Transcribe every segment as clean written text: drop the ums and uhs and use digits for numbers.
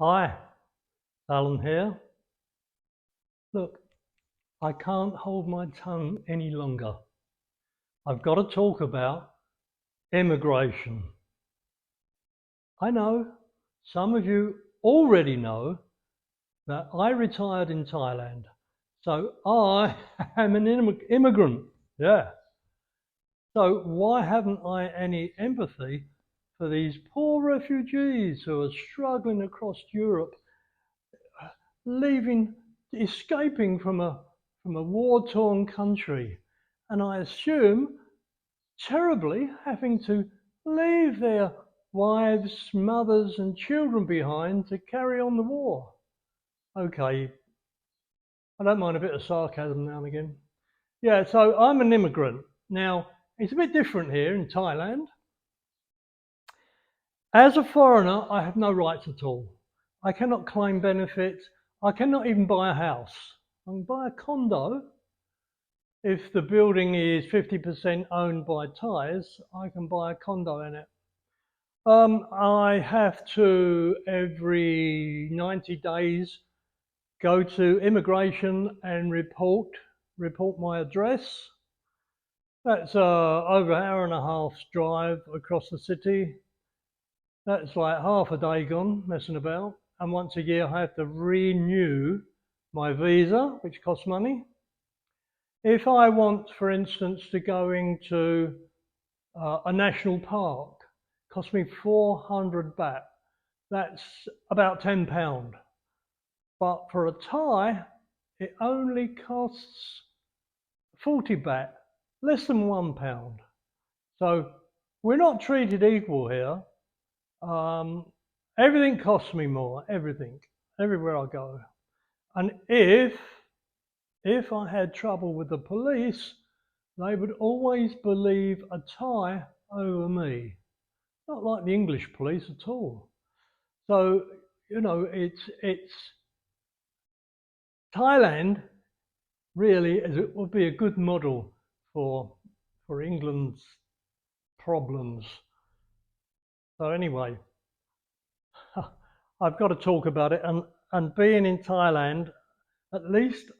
Hi, Alan here. Look, I can't hold my tongue any longer. I've got to talk about immigration. I know some of you already know that I retired in Thailand, so I am an immigrant. Yeah. So why haven't I any empathy for these poor refugees who are struggling across Europe, escaping from a war-torn country, and I assume terribly having to leave their wives, mothers, and children behind to carry on the war. Okay, I don't mind a bit of sarcasm now and again. Yeah, so I'm an immigrant. Now, it's a bit different here in Thailand. As a foreigner, I have no rights at all. I cannot claim benefits. I cannot even buy a house. I can buy a condo. If the building is 50% owned by Thais, I can buy a condo in it. I have to, every 90 days, go to immigration and report my address. That's over an hour and a half's drive across the city. That's like half a day gone messing about. And once a year I have to renew my visa, which costs money. If I want, for instance, to go into a national park, it costs me 400 baht. That's about £10. But for a Thai, it only costs 40 baht, less than £1. So we're not treated equal here. Everything costs me more, everything, everywhere I go. And if I had trouble with the police, they would always believe a Thai over me. Not like the English police at all. So, you know, it's Thailand really would be a good model for England's problems. So anyway, I've got to talk about it, and being in Thailand, at least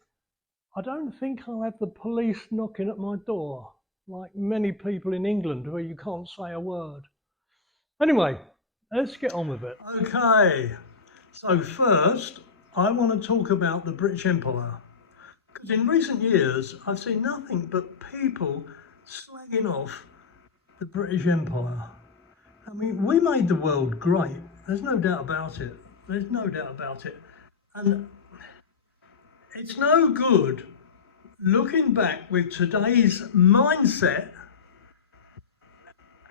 I don't think I'll have the police knocking at my door like many people in England where you can't say a word. Anyway, let's get on with it. Okay, so first I want to talk about the British Empire, because in recent years I've seen nothing but people slagging off the British Empire. I mean, we made the world great. There's no doubt about it. There's no doubt about it. And it's no good looking back with today's mindset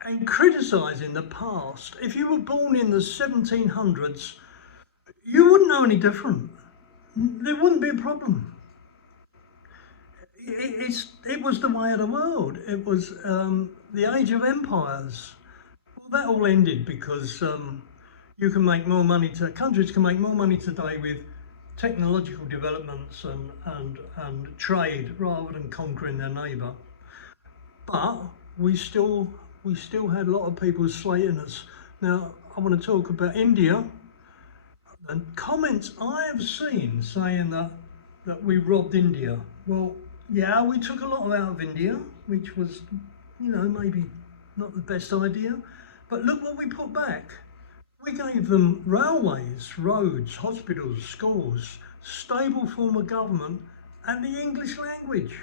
and criticising the past. If you were born in the 1700s, you wouldn't know any different. There wouldn't be a problem. It was the way of the world. It was the age of empires. Well, that all ended because you can make more money. Countries can make more money today with technological developments and trade rather than conquering their neighbour. But we still had a lot of people slating us. Now I want to talk about India, and comments I have seen saying that we robbed India. Well, yeah, we took a lot out of India, which was, you know, maybe not the best idea. But look what we put back. We gave them railways, roads, hospitals, schools, stable form of government, and the English language.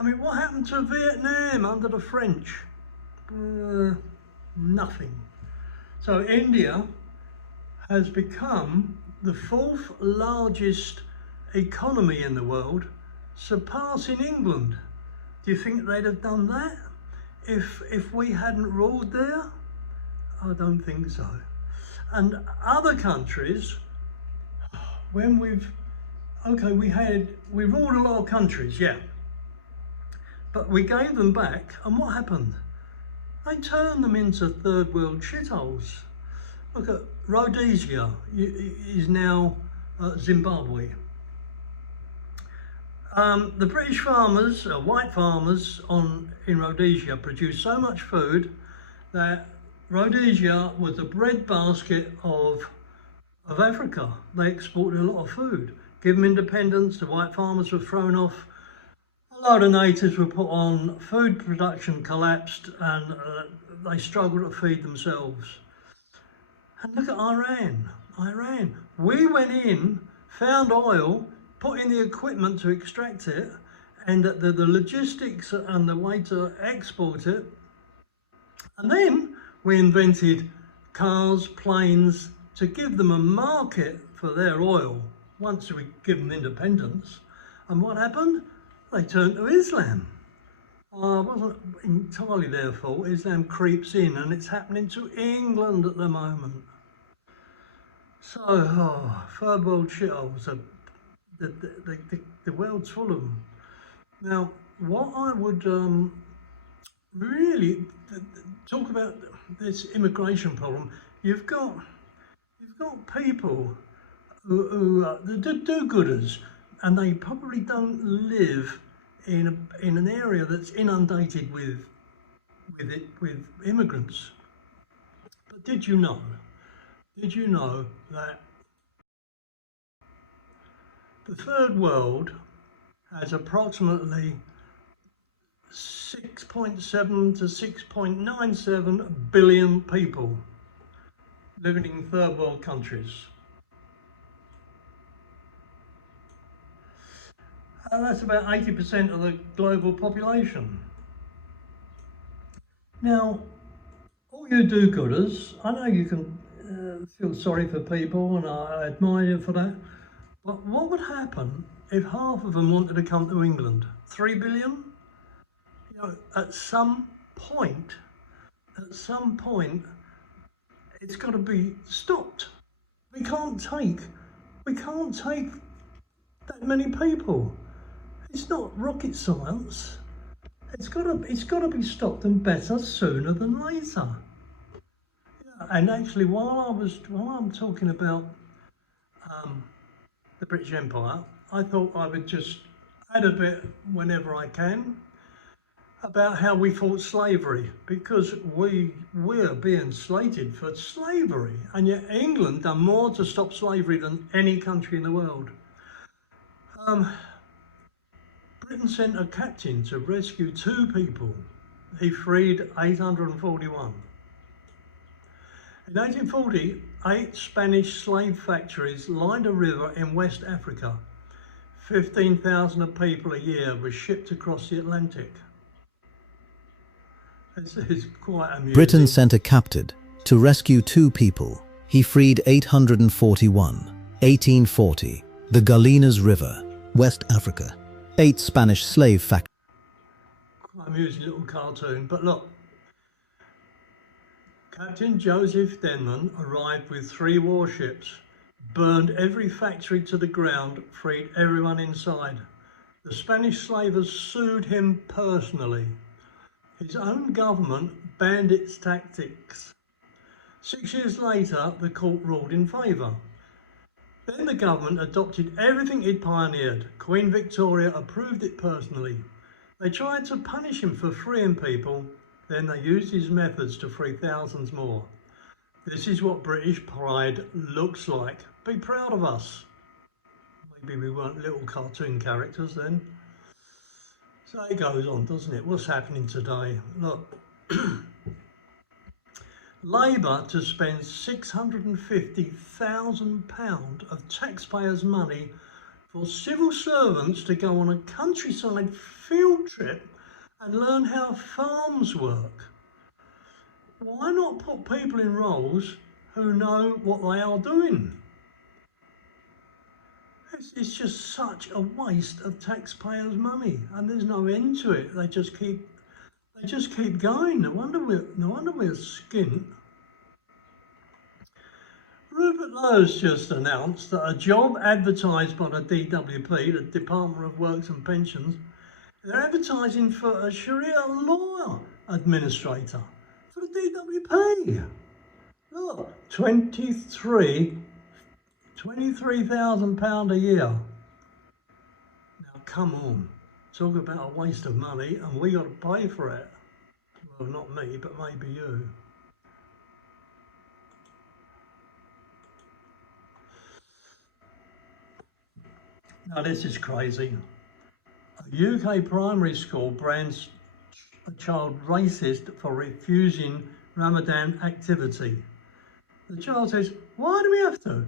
I mean, what happened to Vietnam under the French? Nothing. So India has become the fourth largest economy in the world, surpassing England. Do you think they'd have done that if we hadn't ruled there? I don't think so. And other countries, when we ruled a lot of countries, yeah, but we gave them back, and what happened? They turned them into third world shitholes. Look at Rhodesia is now Zimbabwe. The British farmers, white farmers in Rhodesia, produce so much food that Rhodesia was the breadbasket of Africa. They exported a lot of food. Give them independence, the white farmers were thrown off. A lot of natives were put on, food production collapsed, and they struggled to feed themselves. And look at Iran. We went in, found oil, put in the equipment to extract it, and the logistics and the way to export it. And then we invented cars, planes, to give them a market for their oil once we give them independence. And what happened? They turned to Islam. It wasn't entirely their fault. Islam creeps in, and it's happening to England at the moment. So, third world shitholes, the world's full of them. Now, what I would really talk about this immigration problem, you've got people who the do-gooders, and they probably don't live in an area that's inundated with immigrants. But did you know that the third world has approximately 6.7 to 6.97 billion people living in third world countries? And that's about 80% of the global population. Now, all you do-gooders, I know you can feel sorry for people, and I admire you for that, but what would happen if half of them wanted to come to England? 3 billion? You know, at some point, it's got to be stopped. We can't take that many people. It's not rocket science. It's got to be stopped, and better sooner than later. Yeah, and actually, while I'm talking about the British Empire, I thought I would just add a bit whenever I can about how we fought slavery, because we're being slated for slavery, and yet England done more to stop slavery than any country in the world. Britain sent a captain to rescue 2 people. He freed 841. In 1840, 8 Spanish slave factories lined a river in West Africa. 15,000 people a year were shipped across the Atlantic. It's quite amusing. Britain sent a captain to rescue 2 people. He freed 841. 1840, the Galenas River, West Africa. 8 Spanish slave factories. Quite amusing little cartoon, but look. Captain Joseph Denman arrived with 3 warships, burned every factory to the ground, freed everyone inside. The Spanish slavers sued him personally. His own government banned its tactics. 6 years later, the court ruled in favour. Then the government adopted everything he'd pioneered. Queen Victoria approved it personally. They tried to punish him for freeing people, then they used his methods to free thousands more. This is what British pride looks like. Be proud of us. Maybe we weren't little cartoon characters then. So it goes on, doesn't it? What's happening today? Look. Labour to spend £650,000 of taxpayers' money for civil servants to go on a countryside field trip and learn how farms work. Why not put people in roles who know what they are doing? It's just such a waste of taxpayers' money, and there's no end to it. They just keep going. No wonder we're skint. Rupert Lowe's just announced that a job advertised by the DWP, the Department of Works and Pensions, they're advertising for a Sharia law administrator for the DWP. Look, £23,000 a year. Now come on, talk about a waste of money, and we got to pay for it. Well, not me, but maybe you. Now this is crazy. A UK primary school brands a child racist for refusing Ramadan activity. The child says, "Why do we have to?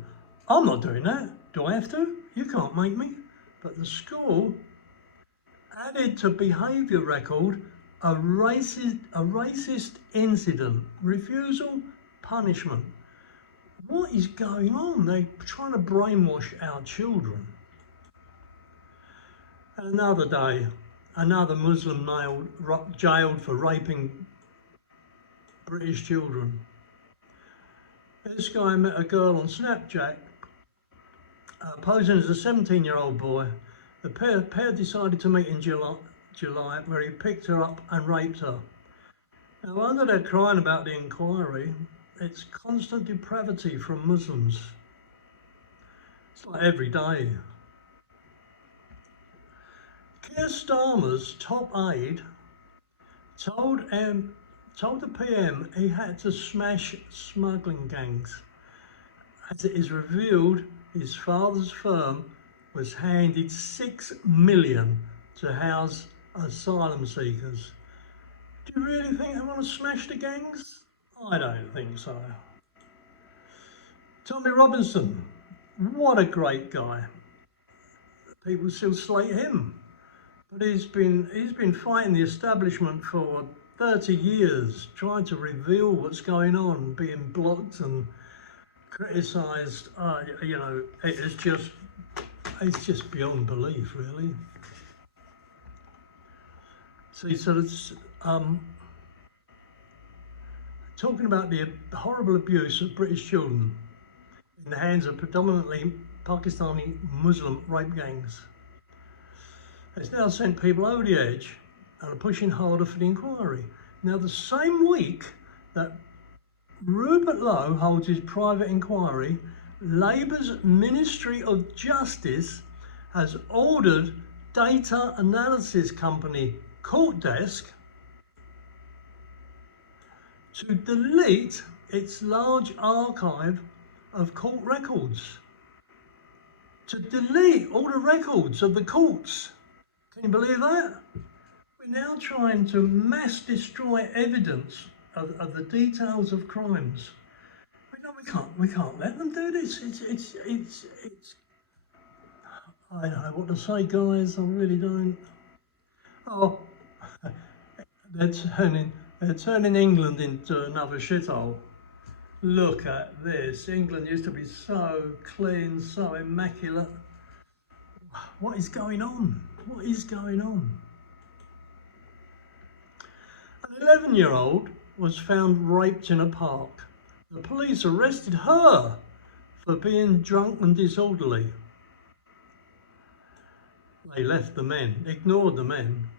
I'm not doing that. Do I have to? You can't make me." But the school added to behaviour record a racist incident, refusal, punishment. What is going on? They're trying to brainwash our children. And another day, another Muslim male jailed for raping British children. This guy met a girl on Snapchat, posing as a 17-year-old boy. The pair decided to meet in July, where he picked her up and raped her. Now, under their crying about the inquiry, it's constant depravity from Muslims. It's like every day. Keir Starmer's top aide told the PM he had to smash smuggling gangs. As it is revealed, his father's firm was handed $6 million to house asylum seekers. Do you really think they want to smash the gangs? I don't think so. Tommy Robinson, what a great guy. People still slate him. But he's been fighting the establishment for 30 years, trying to reveal what's going on, being blocked and criticised. You know, it's just beyond belief, really. See, so it's talking about the horrible abuse of British children in the hands of predominantly Pakistani Muslim rape gangs. It's now sent people over the edge and are pushing harder for the inquiry. Now, the same week that Rupert Lowe holds his private inquiry, Labour's Ministry of Justice has ordered data analysis company Courtdesk to delete its large archive of court records. To delete all the records of the courts. Can you believe that? We're now trying to mass destroy evidence of the details of crimes. We can't let them do this. It's I don't know what to say, guys. I really don't. Oh, they're turning England into another shithole. Look at this. England used to be so clean, so immaculate. What is going on? What is going on? An 11-year-old was found raped in a park. The police arrested her for being drunk and disorderly. They left the men, ignored the men.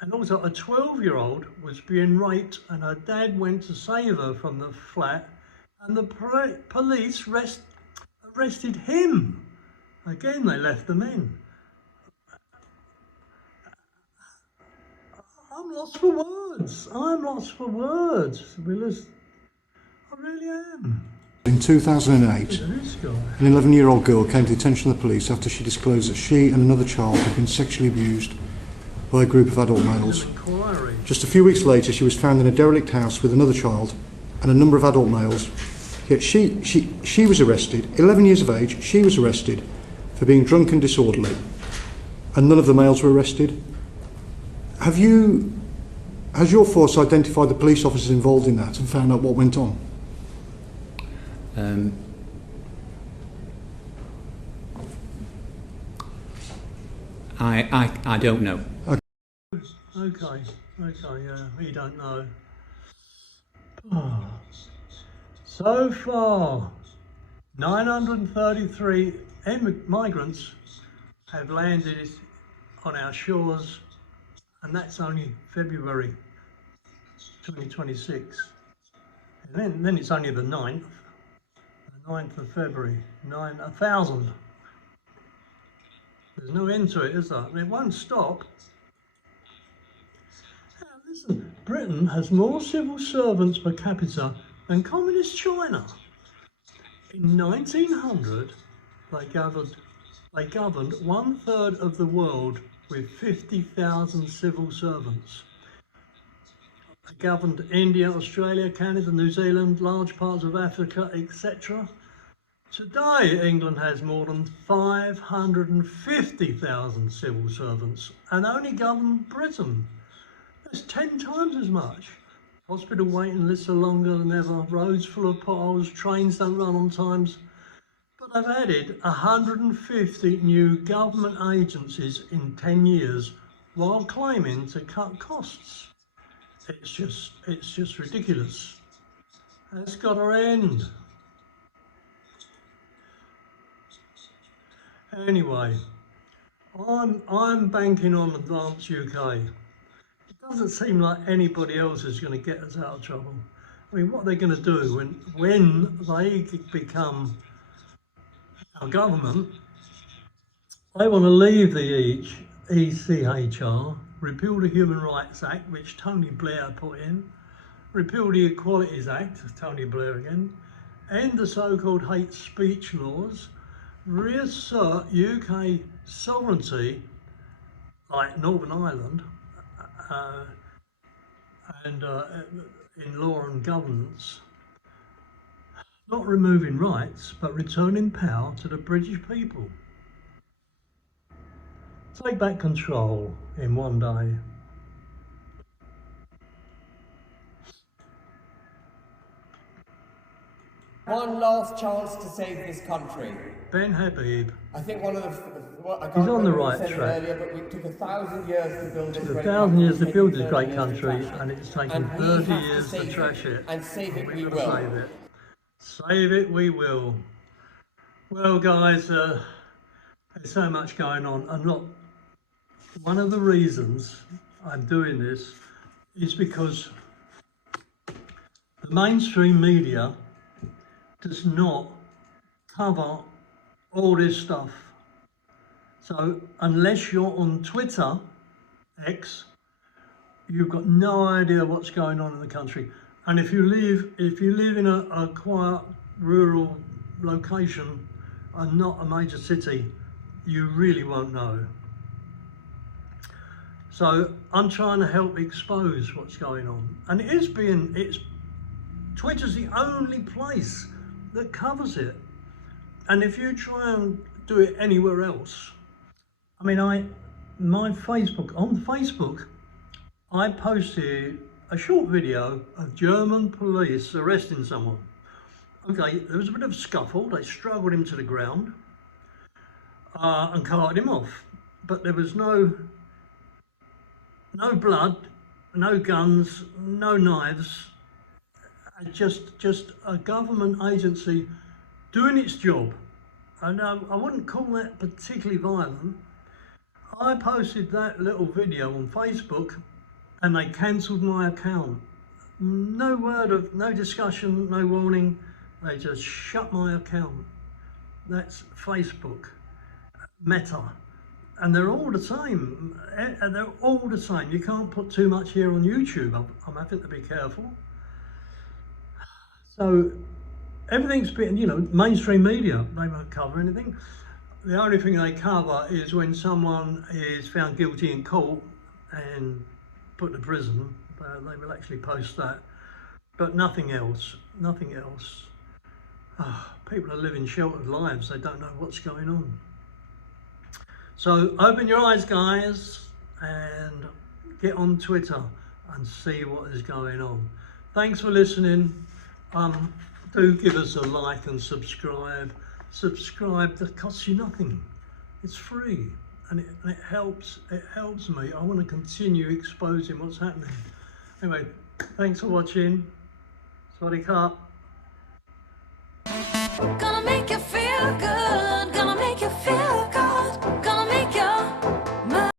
And also a 12-year-old was being raped and her dad went to save her from the flat and the police arrested him. Again, they left the men. I'm lost for words. I'm lost for words. I really am. In 2008, an 11-year-old girl came to the attention of the police after she disclosed that she and another child had been sexually abused by a group of adult males. Just a few weeks later, she was found in a derelict house with another child and a number of adult males. Yet she was arrested, 11 years of age, she was arrested for being drunk and disorderly, and none of the males were arrested. Has your force identified the police officers involved in that and found out what went on? I don't know. Okay, yeah, we don't know. Oh. So far, 933 migrants have landed on our shores, and that's only February 2026. And then it's only the 9th of February, 1,000. There's no end to it, is there? It won't stop. Now, listen, Britain has more civil servants per capita than communist China. In 1900, they gathered They governed 1/3 of the world with 50,000 civil servants. They governed India, Australia, Canada, New Zealand, large parts of Africa, etc. Today, England has more than 550,000 civil servants and only govern Britain. That's 10 times as much. Hospital waiting lists are longer than ever, roads full of potholes, trains don't run on times. But they've added 150 new government agencies in 10 years while claiming to cut costs. It's just ridiculous. That's got to end. Anyway, I'm banking on Advanced UK. It doesn't seem like anybody else is going to get us out of trouble. I mean, what are they going to do when they become our government? They want to leave the ECHR, repeal the Human Rights Act, which Tony Blair put in, repeal the Equalities Act, Tony Blair again, end the so-called hate speech laws, reassert UK sovereignty like Northern Ireland and in law and governance, not removing rights but returning power to the British people. Take back control in one day. One last chance to save this country. Ben Habib. I think one of the... He's on the right track. Earlier, but it took 1,000 years to build this great country. 1,000 years to build this great country, and it's taken 30 years to trash it. And save it we will. Save it. Save it we will. Well, guys, there's so much going on, and look, one of the reasons I'm doing this is because the mainstream media does not cover all this stuff. So unless you're on Twitter, X, you've got no idea what's going on in the country. And if you live in a quiet rural location and not a major city, you really won't know. So I'm trying to help expose what's going on. And Twitter's the only place that covers it. And if you try and do it anywhere else, I mean, on Facebook, I posted a short video of German police arresting someone. Okay, there was a bit of a scuffle. They struggled him to the ground and carted him off. But there was no blood, no guns, no knives. Just a government agency doing its job. And I wouldn't call that particularly violent. I posted that little video on Facebook and they cancelled my account. No discussion, no warning. They just shut my account. That's Facebook, Meta. And they're all the same. They're all the same. You can't put too much here on YouTube. I'm having to be careful. So everything's been, mainstream media, they won't cover anything. The only thing they cover is when someone is found guilty in court and put to prison. They will actually post that. But nothing else, nothing else. People are living sheltered lives. They don't know what's going on. So open your eyes, guys, and get on Twitter and see what is going on. Thanks for listening. Do give us a like and subscribe. Subscribe, that costs you nothing. It's free, and it helps me. I want to continue exposing what's happening. Anyway, thanks for watching. Swaddy Carp. Gonna make you feel good, gonna make you feel good.